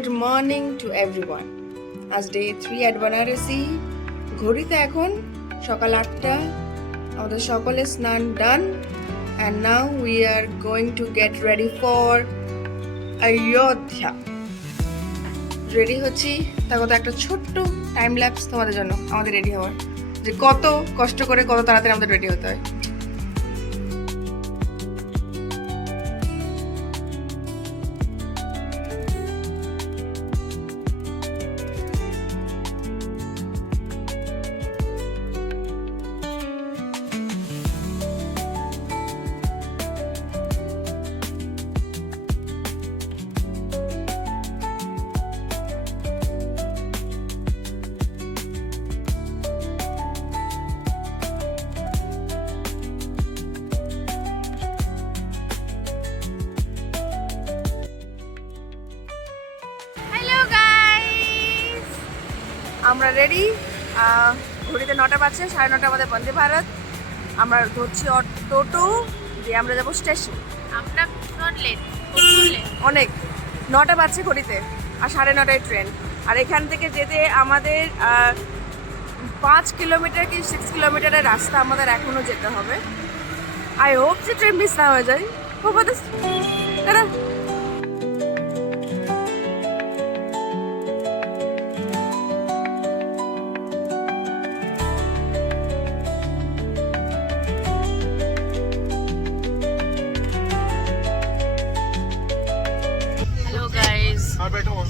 Good morning to everyone. আজ day 3 at Banarasi. ঘড়িতে এখন সকাল 8টা। আমাদের সকলের স্নান done and now we are going to get ready for Ayodhya. Ready হচ্ছি, তার কথা একটা ছোট্ট টাইম ল্যাপস তোমাদের জন্য, আমাদের রেডি হওয়ার, যে কত কষ্ট করে কত তাড়াতাড়ি আমাদের রেডি হতে হয়। আমরা রেডি। ঘড়িতে 9টা বাজছে, 9:30 আমাদের বন্দে ভারত। আমরা ধরছি টোটো, দিয়ে আমরা যাবো স্টেশন। আমরা অনেক 9টা বাজছে ঘড়িতে, আর 9:30টায় ট্রেন। আর এখান থেকে যেতে আমাদের 5 কিলোমিটার কি 6 কিলোমিটারের রাস্তা আমাদের এখনো যেতে হবে। আই হোপ যে ট্রেন মিস না হয়ে যায়।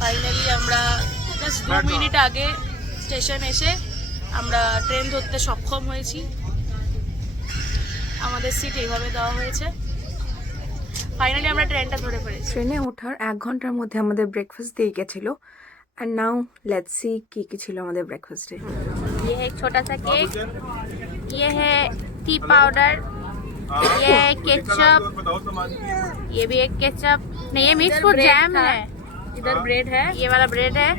ফাইনালি আমরা জাস্ট 2 মিনিট আগে স্টেশন এসে আমরা ট্রেন ধরতে সক্ষম হয়েছি। আমাদের সিট এইভাবে দেওয়া হয়েছে। ফাইনালি আমরা ট্রেনটা ধরে ফেলেছি। ট্রেনে ওঠার 1 ঘন্টার মধ্যে আমাদের ব্রেকফাস্ট দিয়ে গেছিল। অ্যান্ড নাও লেটস সি কি কি ছিল আমাদের ব্রেকফাস্টে। ये है एक छोटा सा केक, ये है टी पाउडर, ये है केचप, ये भी एक केचप नहीं, ये मिक्स फूड जैम है। इधर ब्रेड है, ये वाला ब्रेड है,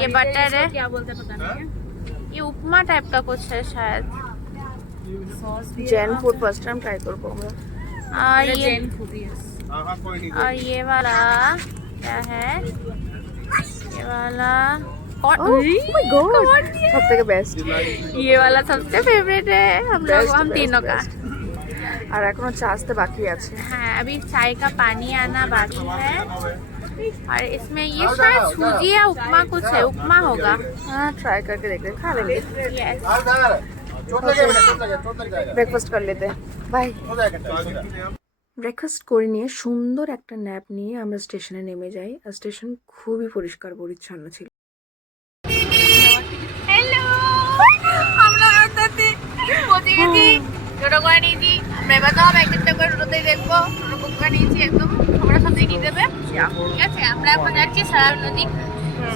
ये बटर है, क्या बोलते हैं पता नहीं है। ये उपमा टाइप का कुछ है शायद। Jain food first time try करबो আমরা। और ये वाला क्या है, ये वाला सब থেকে বেস্ট। ये वाला सबसे फेवरेट है हम तीनों का। और एखोनो चा आसते बाकी আছে। हाँ, अभी चाय का पानी आना बाकी है। और इसमें ये शायद सूजी या उपमा कुछ है, उपमा होगा। हाँ, ट्राई करके देखते हैं, खा लेंगे। यस, ব্রেকফাস্ট করে लेते हैं। বাই। ব্রেকফাস্ট করে নিয়ে সুন্দর একটা ন্যাপ নিয়ে আমরা স্টেশনে নেমে যাই। আর স্টেশন খুবই পরিষ্কার পরিচ্ছন্ন ছিল। हेलो, हम लोग आते পৌঁছে গেছি। টোটো করে নিয়েছি। আমরা এবার তো এক একটা করে টোটোতেই দেখবো। টোটো বুক করে নিয়েছি একদম, আমরা সাথে নিয়ে দেবে। ঠিক আছে, আমরা এখন যাচ্ছি সারার নদী।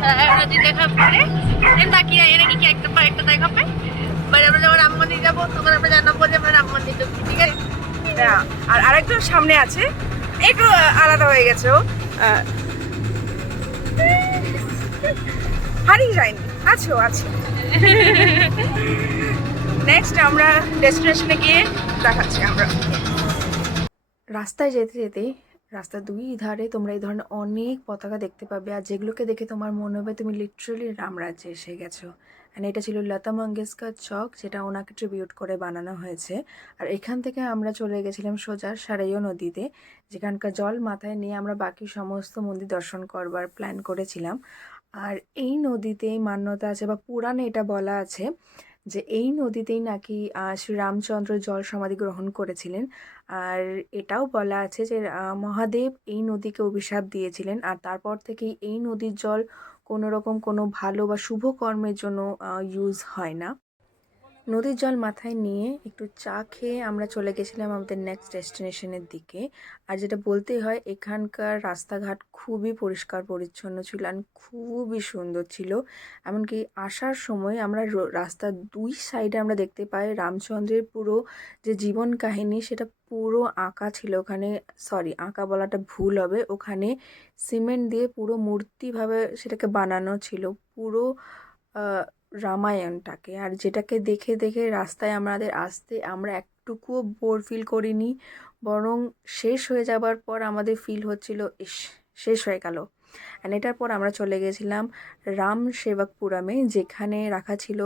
সারার নদী দেখার পরে দেন বাকি এরা কি একটা পর একটা দেখাবে। এবার আমরা যখন রাম মন্দির যাবো তখন আমরা জানাবো যে আমরা রাম মন্দির যাবো। ঠিক আছে, আর আরেকজন সামনে আছে, একটু আলাদা হয়ে গেছে ও, হারিয়ে যায়নি, আছে ও আছে। নেক্সট আমরা ডেস্টিনেশনে গিয়ে দেখাচ্ছি আমরা। রাস্তায় যেতে যেতে রাস্তার দুই ধারে তোমরা এই ধরনের অনেক পতাকা দেখতে পাবে, আর যেগুলোকে দেখে তোমার মনে হবে তুমি লিটারালি রামরাজ্যে এসে গেছো। অ্যান্ড এটা ছিল লতা মঙ্গেশকর চক, যেটা ওনাকে ট্রিবিউট করে বানানো হয়েছে। আর এখান থেকে আমরা চলে গেছিলাম সোজা সারাইও নদীতে, যেখানকার জল মাথায় নিয়ে আমরা বাকি সমস্ত মন্দির দর্শন করবার প্ল্যান করেছিলাম। আর এই নদীতেই মান্যতা আছে, বা পুরাণে এটা বলা আছে যে এই নদীতেই নাকি শ্রীরামচন্দ্র জল সমাধি গ্রহণ করেছিলেন। আর এটাও বলা আছে যে মহাদেব এই নদীকে অভিশাপ দিয়েছিলেন, আর তারপর থেকেই এই নদীর জল কোনো রকম কোনো ভালো বা শুভ কর্মের জন্য ইউজ হয় না। নদীর জল মাথায় নিয়ে একটু চা খেয়ে আমরা চলে গেছিলাম আমাদের নেক্সট ডেস্টিনেশনের দিকে। আর যেটা বলতেই হয়, এখানকার রাস্তাঘাট খুবই পরিষ্কার পরিচ্ছন্ন ছিল আর খুবই সুন্দর ছিল। এমনকি আসার সময় আমরা রাস্তার দুই সাইডে আমরা দেখতে পাই রামচন্দ্রের পুরো যে জীবন কাহিনী, সেটা পুরো আঁকা ছিল ওখানে। সরি, আঁকা বলাটা ভুল হবে, ওখানে সিমেন্ট দিয়ে পুরো মূর্তিভাবে সেটাকে বানানো ছিল, পুরো রামায়ণটাকে। আর যেটাকে দেখে দেখে রাস্তায় আমাদের আসতে আমরা একটুকুও বোর ফিল করিনি, বরং শেষ হয়ে যাবার পর আমাদের ফিল হচ্ছিল ইস শেষ হয়ে গেল। অ্যান্ড এটার পর আমরা চলে গেছিলাম রাম সেবকপুরমে, যেখানে রাখা ছিল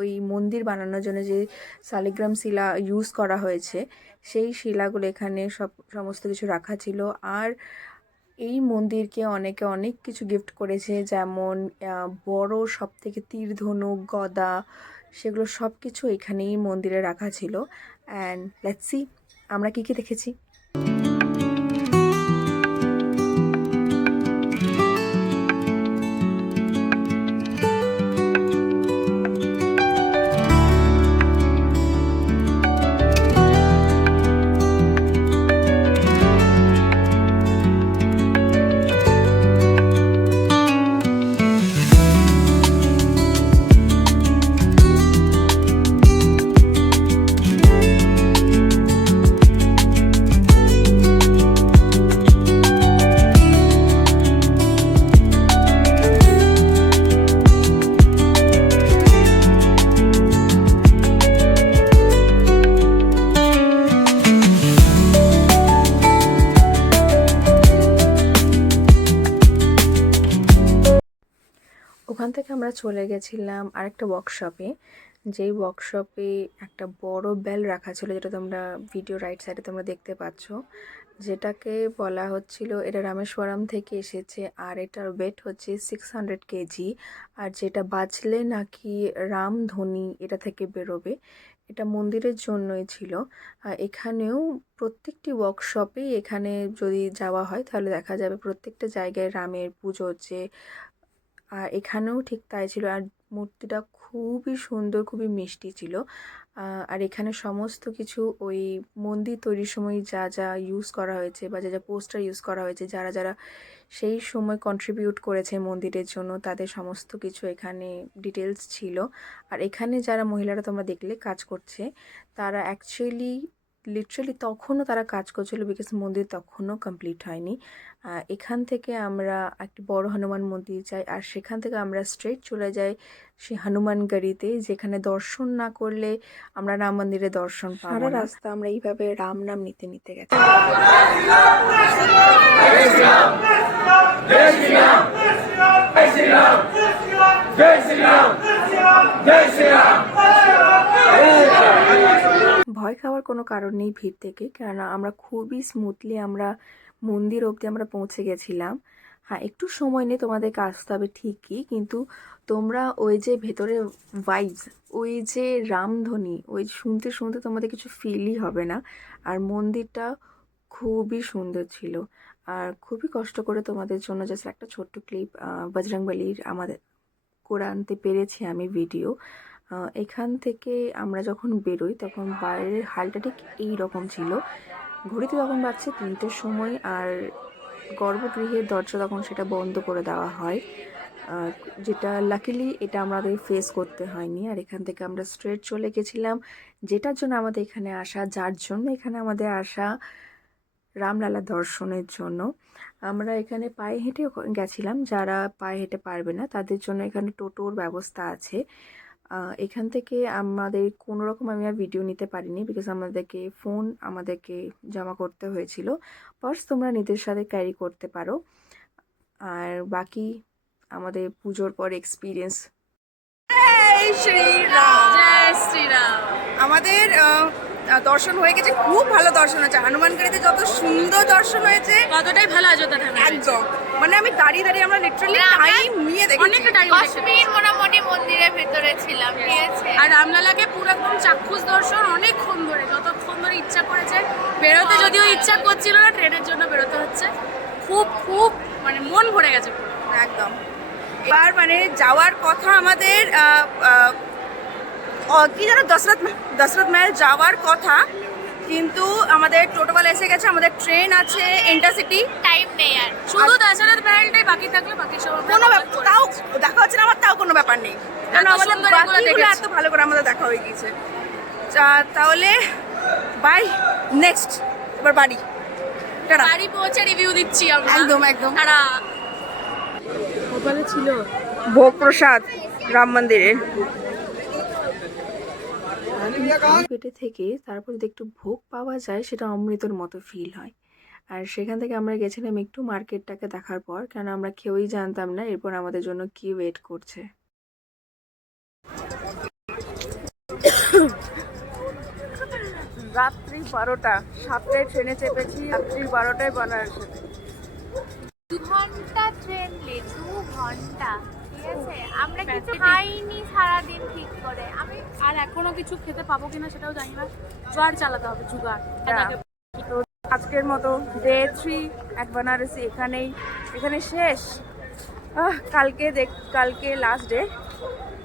ওই মন্দির বানানোর জন্য যে শালিগ্রাম শিলা ইউজ করা হয়েছে সেই শিলাগুলো এখানে সমস্ত কিছু রাখা ছিল। আর এই মন্দিরকে অনেকে অনেক কিছু গিফট করেছে, যেমন বড় সবথেকে তীর ধনুক, গদা, সেগুলো সব কিছু এখানেই মন্দিরে রাখা ছিল। অ্যান্ড লেটস সি আমরা কী কী দেখেছি। ওখান থেকে আমরা চলে গেছিলাম আরেকটা ওয়ার্কশপে, যেই ওয়ার্কশপে একটা বড় বেল রাখা ছিল, যেটা তোমরা ভিডিও রাইট সাইডে তোমরা দেখতে পাচ্ছ, যেটাকে বলা হচ্ছিল এটা রামেশ্বরম থেকে এসেছে আর এটার ওয়েট হচ্ছে 600 কেজি। আর যেটা বাজলে নাকি রামধনি এটা থেকে বেরোবে, এটা মন্দিরের জন্যই ছিল। এখানেও প্রত্যেকটি ওয়ার্কশপেই এখানে যদি যাওয়া হয় তাহলে দেখা যাবে প্রত্যেকটা জায়গায় রামের পুজো হচ্ছে। আর এখানেও ঠিক তাই ছিল। আর মূর্তিটা খুবই সুন্দর, খুবই মিষ্টি ছিল। আর এখানে সমস্ত কিছু ওই মন্দির তৈরির সময় যা যা ইউজ করা হয়েছে বা যা যা পোস্টার ইউজ করা হয়েছে, যারা যারা সেই সময় কন্ট্রিবিউট করেছে মন্দিরের জন্য, তাদের সমস্ত কিছু এখানে ডিটেলস ছিল। আর এখানে যারা মহিলারা তোমরা দেখলে কাজ করছে, তারা লিটারালি তখনও তারা কাজ করছিল, বিকজ মন্দির তখনও কমপ্লিট হয়নি। এখান থেকে আমরা একটি বড় হনুমান মন্দির যাই, আর সেখান থেকে আমরা স্ট্রেট চলে যাই সেই হনুমানগড়িতে, যেখানে দর্শন না করলে আমরা রাম মন্দিরে দর্শন পাবো না। সারা রাস্তা আমরা এইভাবে রাম নাম নিতে নিতে গেছি। ভয় খাওয়ার কোনো কারণ নেই ভিড় থেকে, কেননা আমরা খুবই স্মুথলি আমরা মন্দির অবধি আমরা পৌঁছে গেছিলাম। হ্যাঁ, একটু সময় নিয়ে তোমাদেরকে আসতে হবে ঠিকই, কিন্তু তোমরা ওই যে ভেতরে ভাইবস, ওই যে রামধ্বনি, ওই শুনতে শুনতে তোমাদের কিছু ফিলই হবে না। আর মন্দিরটা খুবই সুন্দর ছিল। আর খুবই কষ্ট করে তোমাদের জন্য জাস্ট একটা ছোট্ট ক্লিপ বজরংবলির আমাদের করে আনতে পেরেছি আমি ভিডিও। এখান থেকে আমরা যখন বেরোই তখন বাইরের হালটা ঠিক এই রকম ছিল। ঘড়িতে তখন বাজছে 3টের সময়, আর গর্ভগৃহের দরজা তখন সেটা বন্ধ করে দেওয়া হয়, যেটা লাকিলি এটা আমাদের ফেস করতে হয়নি। আর এখান থেকে আমরা স্ট্রেট চলে গেছিলাম যেটার জন্য আমাদের এখানে আসা, যার জন্য এখানে আমাদের আসা, রামলালা দর্শনের জন্য। আমরা এখানে পায়ে হেঁটে গেছিলাম, যারা পায়ে হেঁটে পারবে না তাদের জন্য এখানে টোটোর ব্যবস্থা আছে। এখান থেকে আমাদের কোনো রকম আমি আর ভিডিও নিতে পারিনি, বিকজ আমাদেরকে জমা করতে হয়েছিল। পার্স তোমরা নিজের সাথে ক্যারি করতে পারো। আর বাকি আমাদের পুজোর পর এক্সপিরিয়েন্স। জয় শ্রীরাম, জয় শ্রীরাম। আমাদের দর্শন হয়ে গেছে, খুব ভালো দর্শন হয়েছে। হনুমানগড়িতে যত সুন্দর দর্শন হয়েছে, কতটাই ভালো অযোধ্যা ধামে একদম মানে আমি দাঁড়িয়ে দাঁড়িয়ে আমরা লিটারালি টাইম নিয়ে দেখেছি। অনেকটা টাইম কাশ্মীর মোটামুটি মন্দিরের ভেতরে ছিলাম, ঠিক আছে। আর রামলালাকে পুরো একদম চাক্ষুষ দর্শন অনেকক্ষণ ধরে, যতক্ষণ ধরে ইচ্ছা করেছে বেরোতে, যদিও ইচ্ছা করছিল না, ট্রেনের জন্য বেরোতে হচ্ছে। খুব খুব মানে মন ভরে গেছে পুরো একদম। এবার মানে যাওয়ার কথা আমাদের কি যেন দশরথ মহল যাওয়ার কথা, কিন্তু আমাদের টোটোওয়ালা এসে গেছে, আমাদের ট্রেন আছে ইন্টারসিটি, টাইম নেই আর। শুধু দশরথ মহলটাই বাকি থাকলে বাকি সব আমরা কোনো cover করে তাও ফেলেছি। দেখা হচ্ছে না আমার, তাও কোনো ব্যাপার নেই, কারণ এত আমাদের সুন্দর এগুলো বাকিগুলো দেখেছি। এত ভালো করে আমাদের দেখা হয়ে গিয়েছে। তাহলে বাই, নেক্সট এবার বাড়ি। টাটা। বাড়ি পৌঁছে রিভিউ দিচ্ছি আমরা। একদম একদম। তারা কপালে ছিল ভোগ প্রসাদ রাম মন্দিরের। পেটে থেকে তারপর যদি একটু ভোগ পাওয়া যায়, সেটা অমৃতর মতো ফিল হয়। আর সেখান থেকে আমরা গেছিলাম একটু মার্কেটটাকে দেখার পর, কেন আমরা কেউই জানতাম না এরপর আমাদের জন্য কি ওয়েট করছে। রাত্রি 12টা, 7টায় ট্রেনে চেপেছি, রাত্রি 12টায় বানারসে। 2 ঘন্টা ট্রেন লেট, 2 ঘন্টা। ঠিক আছে, আমরা কিছু খাইনি সারাদিন ঠিক করে। আমি আর এখনো কিছু খেতে পাবো কিনা সেটাও জানি না, জোয়ার চালাতে হবে, জুগার। তো আজকের মতো ডে 3 এক বানারসি এখানে শেষ। কালকে লাস্ট ডে,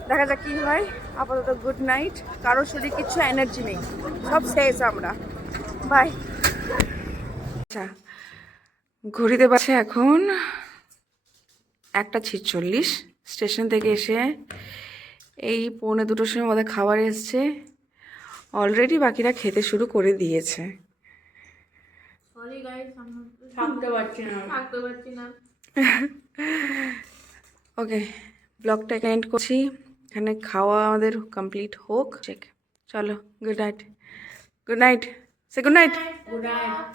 দেখা যাক কি হয়। আপাতত গুড নাইট। কারোর শরীরে কিছু এনার্জি নেই, সব শেষ আমরা। বাই। আচ্ছা, ঘড়িতে বাজে এখন 1:46। স্টেশন থেকে এসে এই 1:45 সময় মধ্যে খাবার এসছে। অলরেডি বাকিরা খেতে শুরু করে দিয়েছে। সরি গাইস, আমি থাকতে পারছি না। ওকে, ব্লগটা এন্ড করছি। এখানে খাওয়া আমাদের কমপ্লিট হোক। চলো, গুড নাইট। সে গুড নাইট। Good night.